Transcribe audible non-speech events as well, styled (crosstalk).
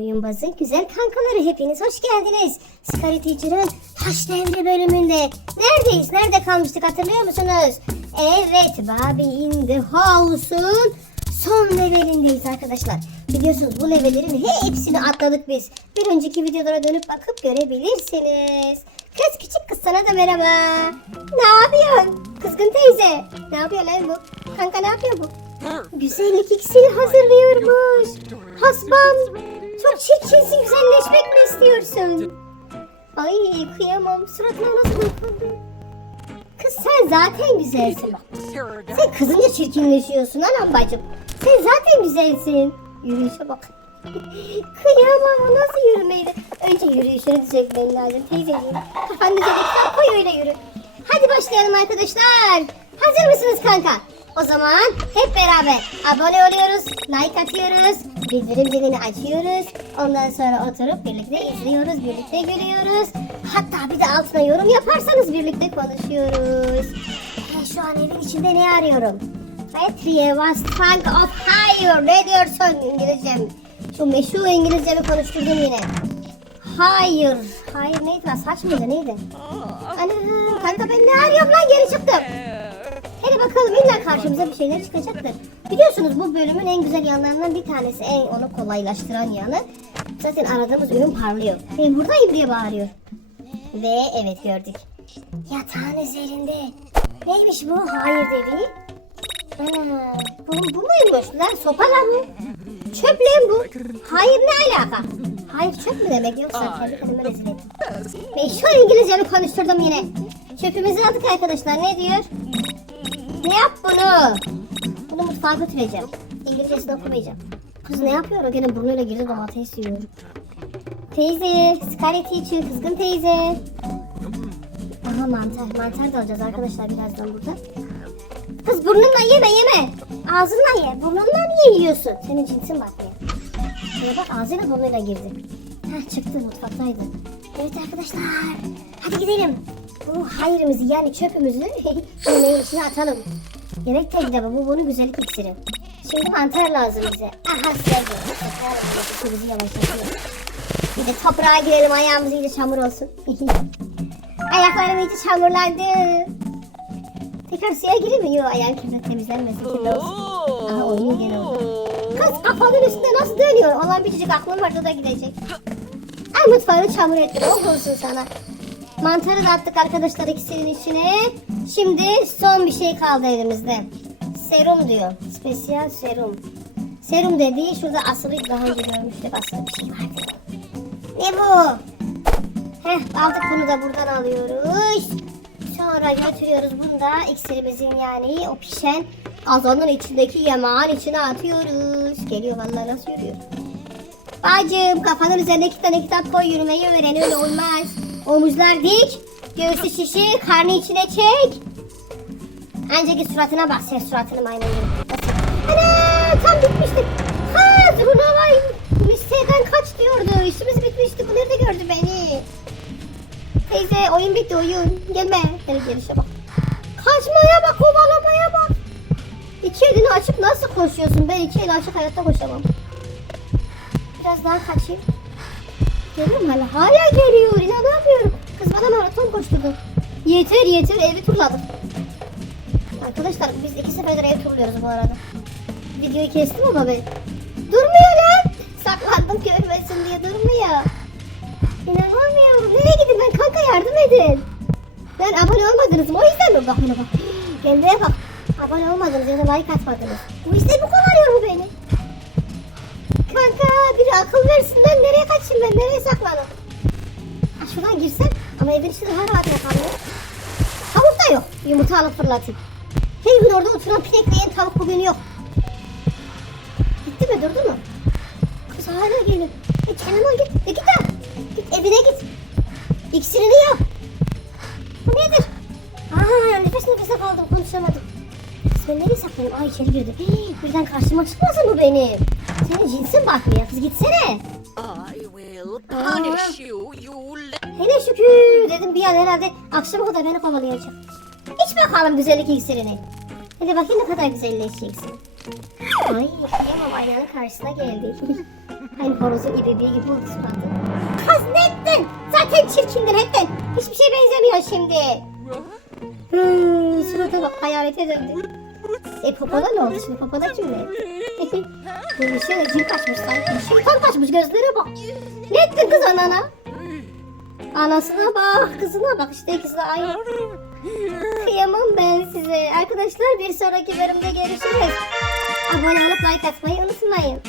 Oyunbazın güzel kankaları hepiniz hoş geldiniz. Scary Teacher'ın Taş Devri bölümünde. Neredeyiz? Nerede kalmıştık hatırlıyor musunuz? Evet Bobby in the House'un son levelindeyiz arkadaşlar. Biliyorsunuz bu levellerin hepsini atladık biz. Bir önceki videolara dönüp bakıp görebilirsiniz. Kız küçük kız sana da merhaba. Ne yapıyorsun? Kızgın teyze. Ne yapıyor lan bu? Kanka ne yapıyor bu? Güzellik iksiri hazırlıyormuş. Hasbam. Çok çirkinsin güzelleşmek mi istiyorsun? Ay kıyamam suratına nasıl bakıldı. Kız sen zaten güzelsin. Sen kızınca çirkinleşiyorsun anam bacım. Sen zaten güzelsin. Yürüyüşe bak. (laughs) Kıyamam nasıl yürümeydi. Önce yürüyüşünü düzeltmen lazım teyzeciğim. Kafanı düzeltirsen koy öyle yürü. Hadi başlayalım arkadaşlar. Hazır mısınız kanka? O zaman hep beraber abone oluyoruz, like atıyoruz, bildirim zilini açıyoruz. Ondan sonra oturup birlikte izliyoruz, birlikte gülüyoruz. Hatta bir de altına yorum yaparsanız birlikte konuşuyoruz. Ben şu an evin içinde ne arıyorum? Patriye was trunk of higher. Ne diyorsun İngilizcem? Şu meşhur İngilizcemi konuşturdum yine. Hayır. Hayır neydi lan? Saç mıydı neydi? Ana kanka ben ne arıyorum lan geri çıktım. Hadi bakalım illa karşımıza bir şeyler çıkacaktır. Biliyorsunuz bu bölümün en güzel yanlarından bir tanesi. En onu kolaylaştıran yanı. Zaten aradığımız ürün parlıyor. Ben buradayım diye bağırıyor. Ve evet gördük. Yatağın üzerinde. Neymiş bu? Hayır dedi. Ha, bu, bu muymuş lan? Sopa lan bu. Çöp lan bu. Hayır ne alaka? Hayır çöp mü demek yoksa kendi kendime rezil ettim. Meşhur İngilizcemi konuşturdum yine. Çöpümüzü aldık arkadaşlar. Ne diyor? Bunu mutfağa götüreceğim. İngilizcesini okumayacağım. Kız ne yapıyor? O gene burnuyla girdi domates yiyor. Teyze, Scarlet Teacher, kızgın teyze. Aha mantar. Mantar da alacağız arkadaşlar birazdan burada. Kız burnunla yeme yeme. Ağzınla ye. Burnunla niye yiyorsun? Senin cinsin bakmıyor. Şuna bak ağzıyla burnuyla girdi. Heh çıktı mutfaktaydı. Evet arkadaşlar. Hadi gidelim. Bu hayrımızı yani çöpümüzü (laughs) yemeğin içine atalım. Yemek tekniği bu. Bu bunun güzellik iksiri. Şimdi mantar lazım bize. Aha sevdim. Bizi yavaşlatıyor. Bir de toprağa girelim ayağımız iyice çamur olsun. (laughs) Ayaklarım iyice çamurlandı. Tekrar suya gireyim mi? Yok ayağım kirli temizlenmesin kirli olsun. Aha oynuyor gene orada. Kız kafanın üstünde nasıl dönüyor? Olan bitecek aklım vardı o da gidecek. Ay mutfağını çamur ettin. Oh olsun sana. Mantarı da attık arkadaşlar ikisinin içine. Şimdi son bir şey kaldı elimizde. Serum diyor. Spesiyel serum. Serum dediği şurada asılı daha önce görmüştük asılı bir şey vardı. Ne bu? Heh aldık bunu da buradan alıyoruz. Sonra götürüyoruz bunu da iksirimizin yani o pişen kazanın içindeki yemeğin içine atıyoruz. Geliyor vallahi nasıl yürüyor. Bacım kafanın üzerine iki tane kitap koy yürümeyi öğren öyle olmaz. Omuzlar dik, göğsü şişi, karnı içine çek. Ancak suratına bak sen suratını maymun gibi. Ana tam bitmiştik. Ha Zurnavay listeden kaç diyordu. İşimiz bitmişti. Bu nerede gördü beni? Teyze oyun bitti oyun. Gelme. Gel gelişe bak. Kaçmaya bak kovalamaya bak. İki elini açıp nasıl koşuyorsun? Ben iki eli açık hayatta koşamam. Biraz daha kaçayım. Geliyor mu hala? Hala geliyor. İnanamıyorum. Kız bana maraton koşturdu. Yeter yeter evi turladık. Arkadaşlar biz iki seferdir ev turluyoruz bu arada. Videoyu kestim ama ben. Durmuyor lan. Saklandım görmesin diye durmuyor. İnanamıyorum. Nereye gideyim ben kanka yardım edin. Ben abone olmadınız mı? O yüzden mi? Bak bana bak. Kendine bak. Abone olmadınız ya da like atmadınız. Bu yüzden bu kovalıyor bu beni. Kanka biri akıl versin ben nereye kaçayım ben nereye saklanayım? Ha, şuradan girsem ama evin içinde daha rahat yakalıyor. Tavuk da yok. Yumurta alıp fırlatayım. Her gün orada oturan pinekleyen tavuk bugün yok. Gitti mi durdu mu? Kız hala geliyor. E kenara git. E git lan. Git evine git. İksirini yap. Bu nedir? Aa nefes nefese kaldım konuşamadım. Ben nereye saklanayım? Ay içeri girdi. Hii, birden karşıma çıkmasın bu benim. Senin cinsin bakmıyor. Kız gitsene. I will punish you, you li- Hele şükür dedim bir an herhalde akşama kadar beni kovalayacak. İç bakalım güzellik iksirini. Hadi bakayım ne kadar güzelleşeceksin. Ay kıyamam aynanın karşısına geldi. (laughs) Horozun ibebeği gibi oldu suratı. Kız ne ettin? Zaten çirkindin hepten. Hiçbir şeye benzemiyor şimdi. Hı, surata bak hayalete döndü. E popona ne oldu şimdi? Popona kim ne? Bu işe kaçmış sanki. Şeytan kaçmış gözlere bak. Ne ettin kız anana? Anasına bak, kızına bak işte ikisi de aynı. Kıyamam ben size. Arkadaşlar bir sonraki bölümde görüşürüz. Abone olup like atmayı unutmayın.